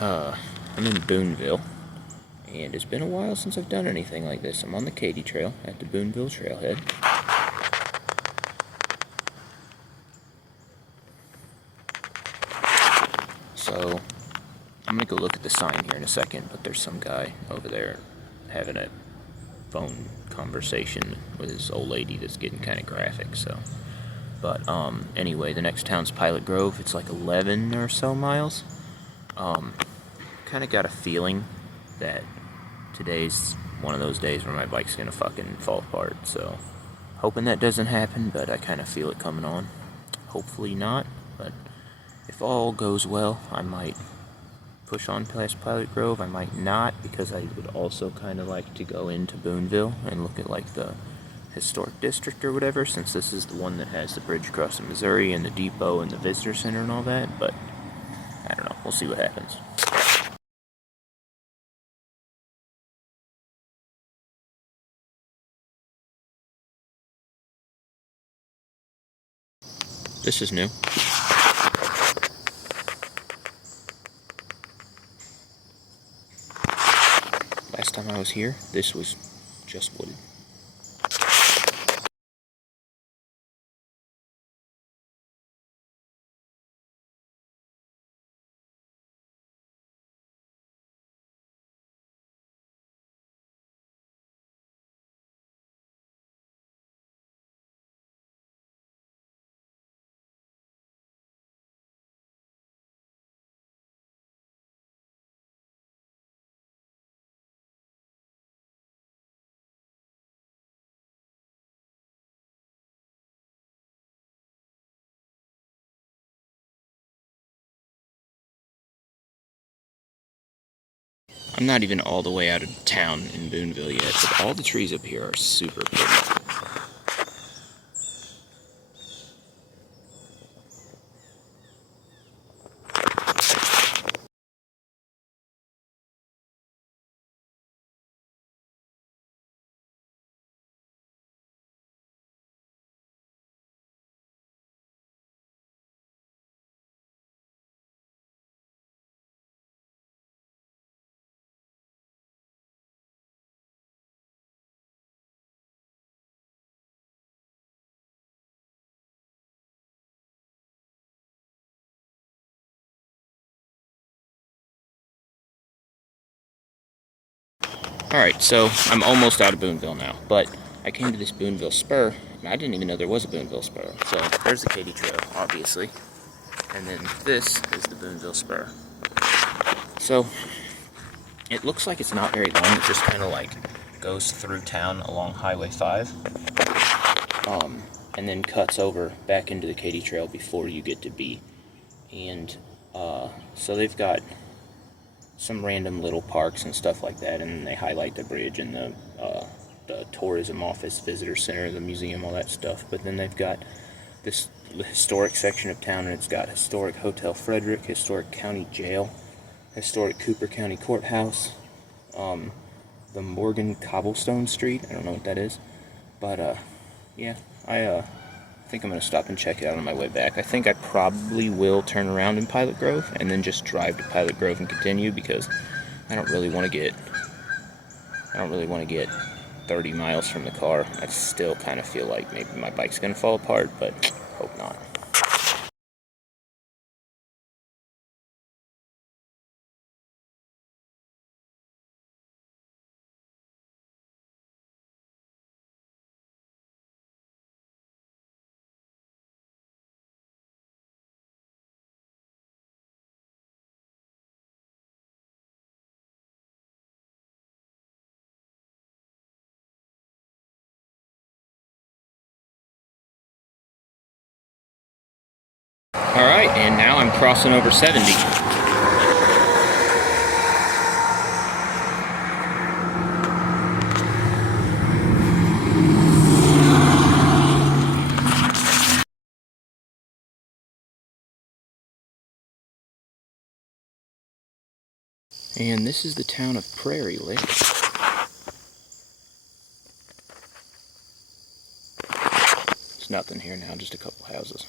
I'm in Booneville, and it's been a while since I've done anything like this. I'm on the Katy Trail at the Booneville Trailhead. So, I'm gonna go look at the sign here in a second, but there's some guy over there having a phone conversation with his old lady that's getting kind of graphic, so. But, anyway, the next town's Pilot Grove. It's like 11 or so miles. Kind of got a feeling that today's one of those days where my bike's gonna fucking fall apart, so hoping that doesn't happen, but I kind of feel it coming on. Hopefully not, but if all goes well, I might push on past Pilot Grove. I might not, because I would also kind of like to go into Booneville and look at like the historic district or whatever, since this is the one that has the bridge across the Missouri and the depot and the visitor center and all that, but I don't know, we'll see what happens. This is new. Last time I was here, this was just wooded. I'm not even all the way out of town in Booneville yet, but all the trees up here are super pretty. Alright, so I'm almost out of Booneville now, but I came to this Booneville spur, and I didn't even know there was a Booneville spur. So there's the Katy Trail, obviously, and then this is the Booneville spur. So it looks like it's not very long. It just kind of like goes through town along Highway 5, and then cuts over back into the Katy Trail before you get to B. And so they've got some random little parks and stuff like that, and they highlight the bridge and the tourism office, visitor center, the museum, all that stuff. But then they've got this historic section of town, and it's got historic Hotel Frederick, historic county jail, historic Cooper County Courthouse, the Morgan Cobblestone Street. I don't know what that is, but yeah, I think I'm going to stop and check it out on my way back. I think I probably will turn around in Pilot Grove and then just drive to Pilot Grove and continue, because I don't really want to get 30 miles from the car. I still kind of feel like maybe my bike's going to fall apart, but hope not. Alright, and now I'm crossing over 70. And this is the town of Prairie Lake. There's nothing here now, just a couple houses.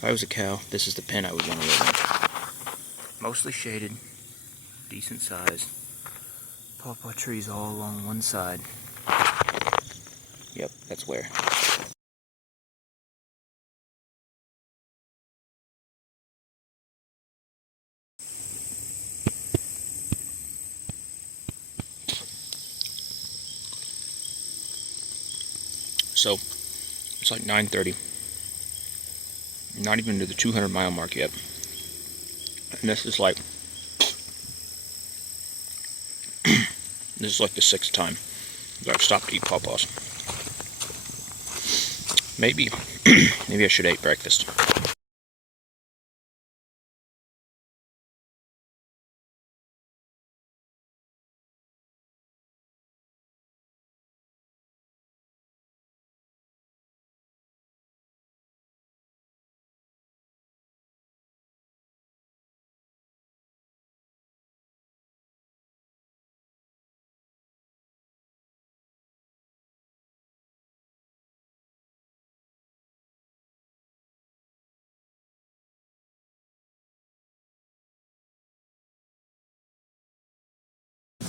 If I was a cow, this is the pen I would want to live in. Mostly shaded, decent size. Pawpaw trees all along one side. Yep, that's where. So, it's like 9:30. Not even to the 200-mile mark yet. And this is like the 6th time that I've stopped to eat pawpaws. Maybe I should eat breakfast.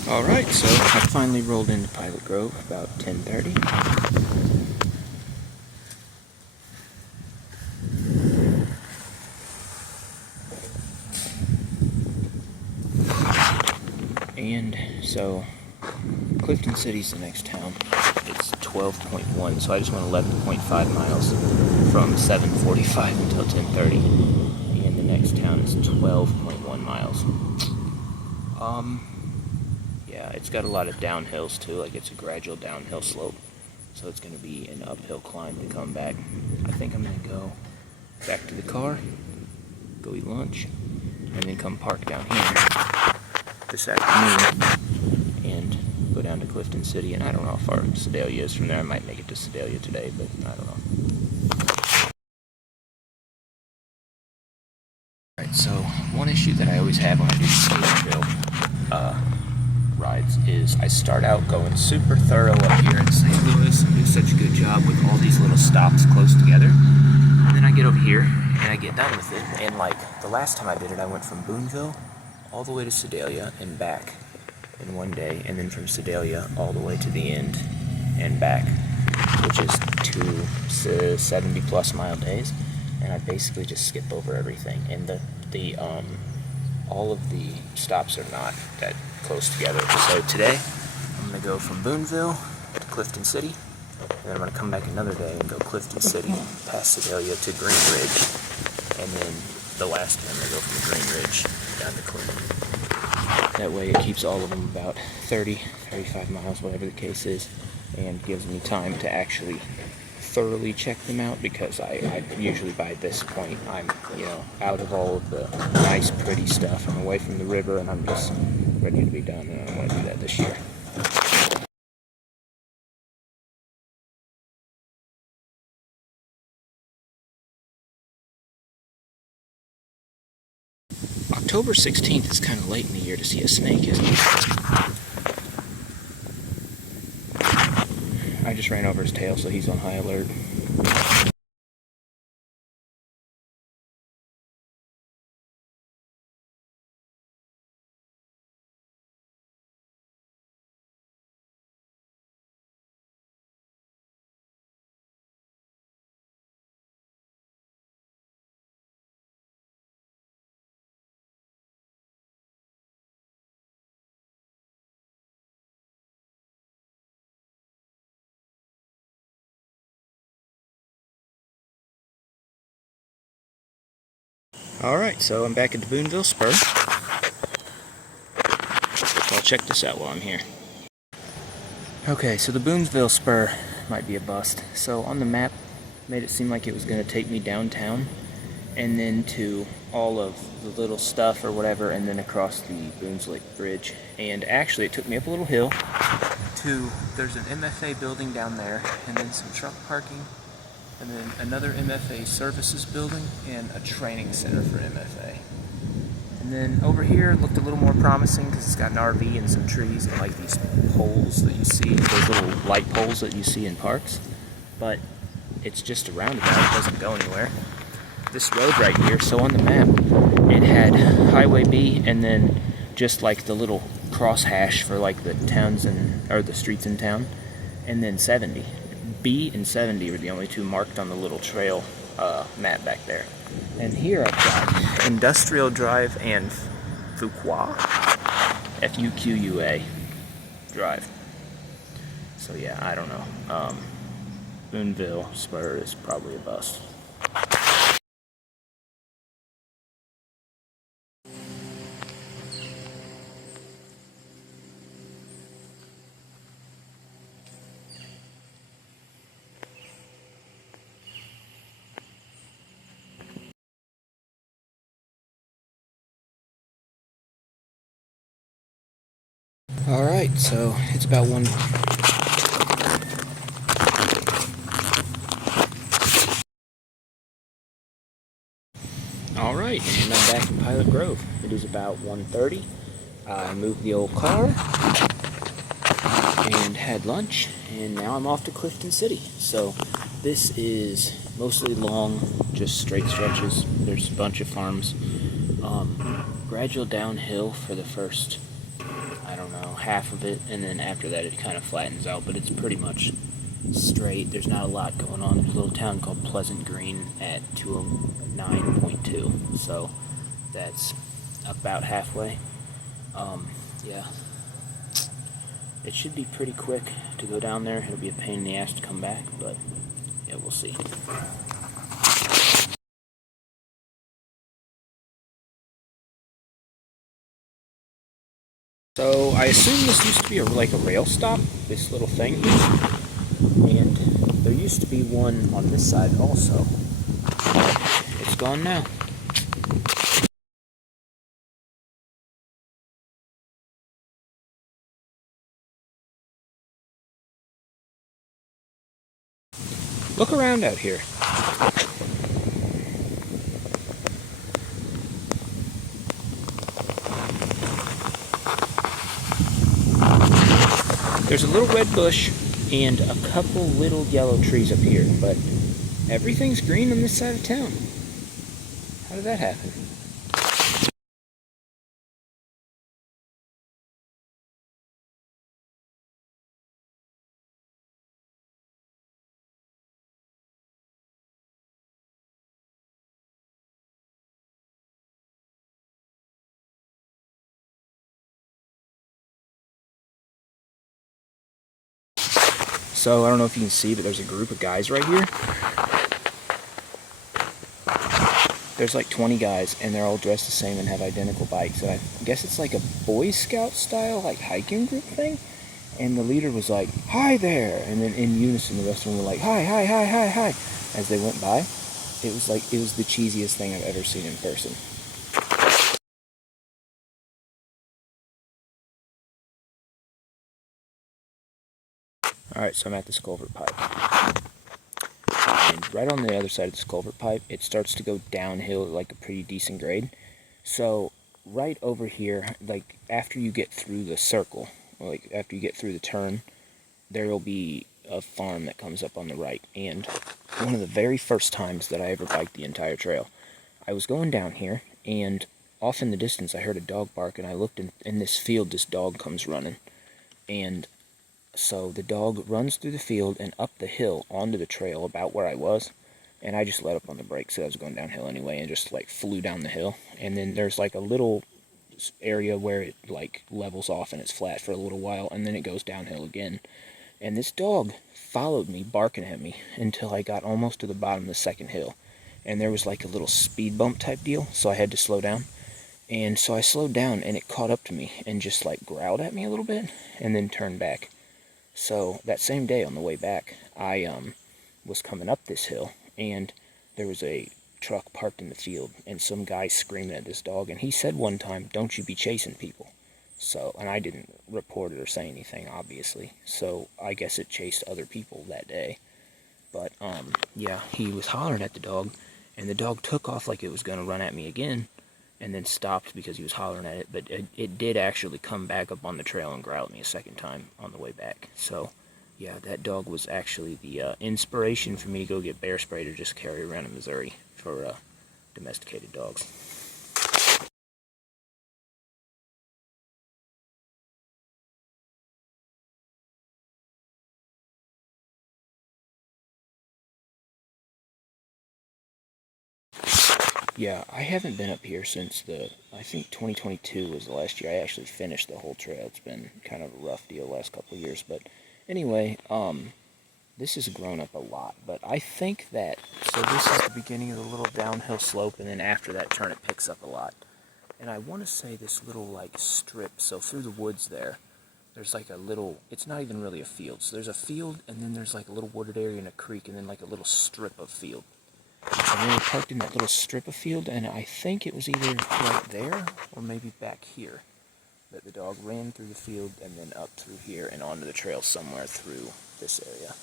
Alright, so I finally rolled into Pilot Grove about 10:30. And so Clifton City's the next town. It's 12.1, so I just went 11.5 miles from 7:45 until 10:30. And the next town is 12.1 miles. Yeah, it's got a lot of downhills too, like it's a gradual downhill slope. So it's going to be an uphill climb to come back. I think I'm going to go back to the car, go eat lunch, and then come park down here this afternoon and go down to Clifton City. And I don't know how far Sedalia is from there. I might make it to Sedalia today, but I don't know. Alright, so one issue that I always have when I do these Booneville rides is I start out going super thorough up here in St. Louis and do such a good job with all these little stops close together. And then I get over here and I get done with it. And like the last time I did it, I went from Booneville all the way to Sedalia and back in one day, and then from Sedalia all the way to the end and back, which is 2 70+ mile days. And I basically just skip over everything. And all of the stops are not that close together. So today, I'm going to go from Booneville to Clifton City, and then I'm going to come back another day and go Clifton City, past Sedalia to Green Ridge, and then the last time I go from Green Ridge down to Clifton. That way it keeps all of them about 30, 35 miles, whatever the case is, and gives me time to actually thoroughly check them out, because I usually by this point I'm out of all of the nice pretty stuff. I'm away from the river and I'm just ready to be done, and I want to do that this year. October 16th is kind of late in the year to see a snake, isn't it? I just ran over his tail, so he's on high alert. Alright, so I'm back at the Booneville Spur. So I'll check this out while I'm here. Okay, so the Booneville Spur might be a bust. So on the map, made it seem like it was going to take me downtown, and then to all of the little stuff or whatever, and then across the Boones Lake Bridge. And actually, it took me up a little hill to, there's an MFA building down there, and then some truck parking, and then another MFA services building, and a training center for MFA. And then over here it looked a little more promising because it's got an RV and some trees and like these poles that you see, those little light poles that you see in parks. But it's just a roundabout, it doesn't go anywhere. this road right here. So on the map, it had Highway B and then just like the little cross hash for like the towns or the streets in town, and then 70. B and 70 were the only two marked on the little trail map back there. And here I've got Industrial Drive and Fuqua, Fuqua Drive. So yeah, I don't know. Booneville Spur is probably a bust. Alright, so it's about one. Alright, and I'm back in Pilot Grove. It is about 1:30. I moved the old car and had lunch, and now I'm off to Clifton City. So this is mostly long, just straight stretches. There's a bunch of farms. Gradual downhill for the first, I don't know, half of it, and then after that it kind of flattens out, but it's pretty much straight. There's not a lot going on. There's a little town called Pleasant Green at 209.2, so that's about halfway. Yeah, it should be pretty quick to go down there. It'll be a pain in the ass to come back, but yeah, we'll see. So I assume this used to be like a rail stop, this little thing here, and there used to be one on this side also. It's gone now. Look around out here. There's a little red bush and a couple little yellow trees up here, but everything's green on this side of town. How did that happen? So I don't know if you can see, but there's a group of guys right here. There's like 20 guys, and they're all dressed the same and have identical bikes. And I guess it's like a Boy Scout style, like hiking group thing. And the leader was like, "Hi there!" And then in unison, the rest of them were like, "Hi, hi, hi, hi, hi!" As they went by. It was the cheesiest thing I've ever seen in person. Alright, so I'm at this culvert pipe. And right on the other side of this culvert pipe, it starts to go downhill at like a pretty decent grade. So right over here, like after you get through the circle, like after you get through the turn, there will be a farm that comes up on the right. And one of the very first times that I ever biked the entire trail, I was going down here, and off in the distance I heard a dog bark, and I looked in this field, this dog comes running. And so the dog runs through the field and up the hill onto the trail about where I was, and I just let up on the brakes because I was going downhill anyway, and just like flew down the hill. And then there's like a little area where it like levels off and it's flat for a little while, and then it goes downhill again. And this dog followed me, barking at me, until I got almost to the bottom of the second hill. And there was like a little speed bump type deal, so I had to slow down. And so I slowed down, and it caught up to me and just like growled at me a little bit, and then turned back. So that same day on the way back, I was coming up this hill, and there was a truck parked in the field, and some guy screaming at this dog, and he said one time, "Don't you be chasing people." So, and I didn't report it or say anything, obviously, so I guess it chased other people that day. But, yeah, he was hollering at the dog, and the dog took off like it was going to run at me again, and then stopped because he was hollering at it, but it did actually come back up on the trail and growl at me a second time on the way back. So, yeah, that dog was actually the inspiration for me to go get bear spray to just carry around in Missouri for domesticated dogs. Yeah, I haven't been up here since I think 2022 was the last year I actually finished the whole trail. It's been kind of a rough deal the last couple of years, but anyway, this has grown up a lot, but I think that, so this is the beginning of the little downhill slope, and then after that turn it picks up a lot. And I want to say this little, like, strip, so through the woods there's like a little, it's not even really a field, so there's a field, and then there's like a little wooded area and a creek, and then like a little strip of field. And we were parked in that little strip of field, and I think it was either right there, or maybe back here, that the dog ran through the field, and then up through here, and onto the trail somewhere through this area.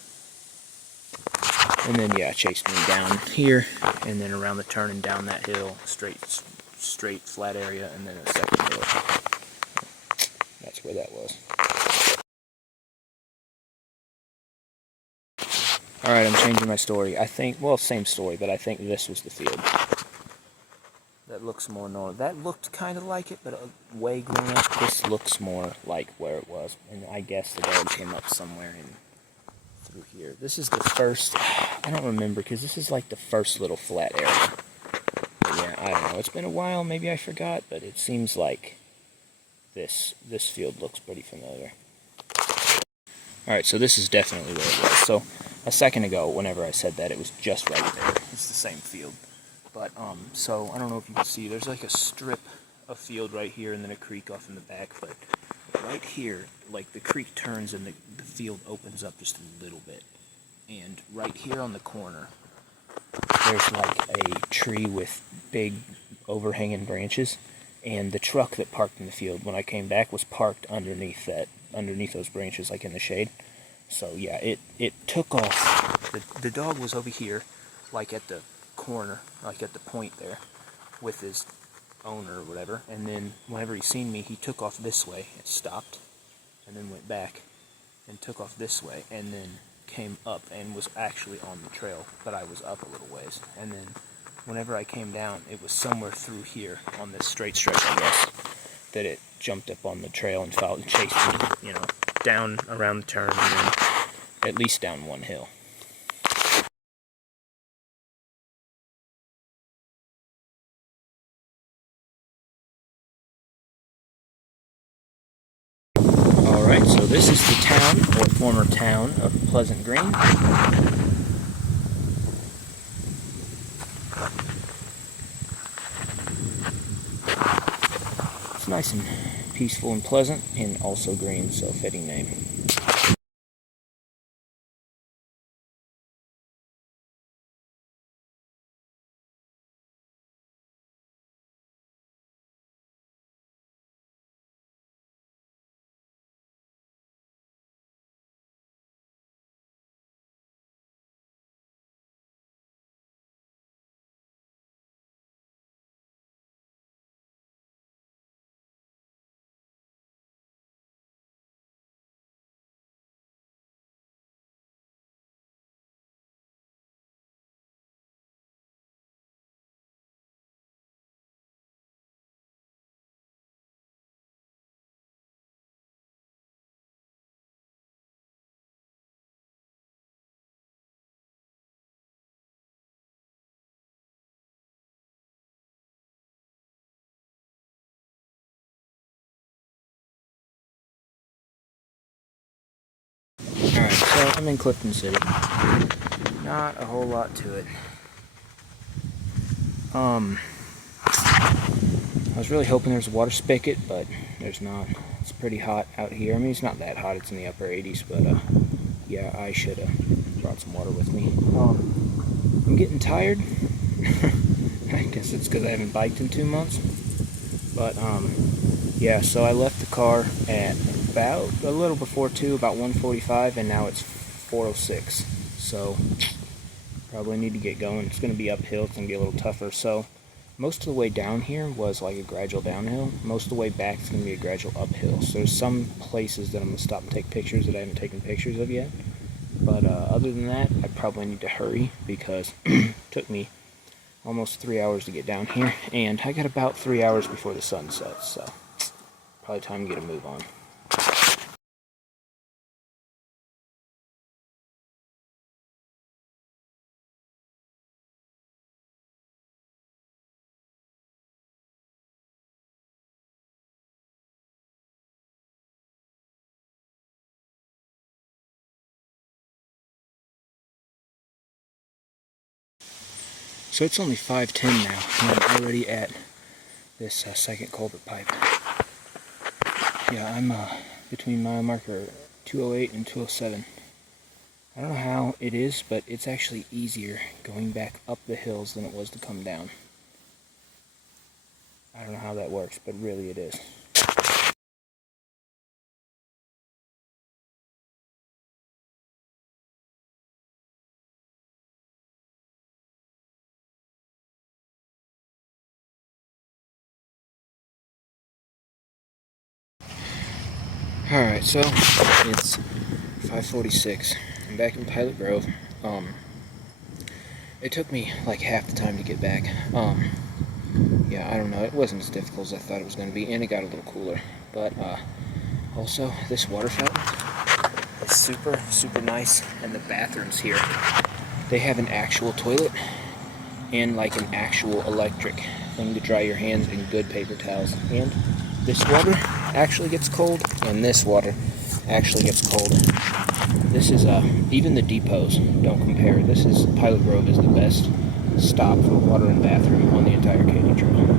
And then, yeah, chased me down here, and then around the turn and down that hill, straight flat area, and then a second hill. That's where that was. Alright, I'm changing my story. I think, well, same story, but I think this was the field. That looks more normal. That looked kind of like it, but way grown up. This looks more like where it was. And I guess the dog came up somewhere in through here. This is the first, I don't remember, because this is like the first little flat area. But yeah, I don't know. It's been a while. Maybe I forgot, but it seems like this field looks pretty familiar. Alright, so this is definitely where it was. So a second ago, whenever I said that, it was just right there. It's the same field. But, so, I don't know if you can see, there's like a strip of field right here, and then a creek off in the back, but right here, like, the creek turns and the field opens up just a little bit. And right here on the corner, there's like a tree with big overhanging branches, and the truck that parked in the field when I came back was parked underneath those branches, like in the shade. So yeah, it took off. The dog was over here, like at the corner, like at the point there, with his owner or whatever, and then whenever he seen me, he took off this way and stopped, and then went back and took off this way, and then came up and was actually on the trail, but I was up a little ways. And then whenever I came down, it was somewhere through here on this straight stretch, I guess, that it jumped up on the trail and followed and chased me, down around the turn, and then at least down one hill. Alright, so this is the town, or former town, of Pleasant Green. It's nice and peaceful and pleasant, and also green, so fitting name. Alright, so I'm in Clifton City. Not a whole lot to it. I was really hoping there was a water spigot, but there's not. It's pretty hot out here. I mean, it's not that hot. It's in the upper 80s, but yeah, I should have brought some water with me. I'm getting tired. I guess it's because I haven't biked in 2 months. But yeah, so I left the car at about a little before 2, about 1:45, and now it's 4:06. So probably need to get going. It's going to be uphill. It's going to be a little tougher. So most of the way down here was like a gradual downhill. Most of the way back is going to be a gradual uphill. So there's some places that I'm going to stop and take pictures that I haven't taken pictures of yet. But other than that, I probably need to hurry because it took me almost 3 hours to get down here, and I got about 3 hours before the sun sets, so probably time to get a move on. So it's only 5:10 now, and I'm already at this second culvert pipe. Yeah, I'm between mile marker 208 and 207. I don't know how it is, but it's actually easier going back up the hills than it was to come down. I don't know how that works, but really it is. Alright, so it's 5:46. I'm back in Pilot Grove. It took me like half the time to get back. Yeah, I don't know, it wasn't as difficult as I thought it was going to be, and it got a little cooler. But also, this water fountain is super, super nice, and the bathrooms here, they have an actual toilet and like an actual electric thing to dry your hands and good paper towels. And this water actually gets cold, and this water actually gets cold. This is, even the depots don't compare. This is, Pilot Grove is the best stop for water and bathroom on the entire Katy Trail.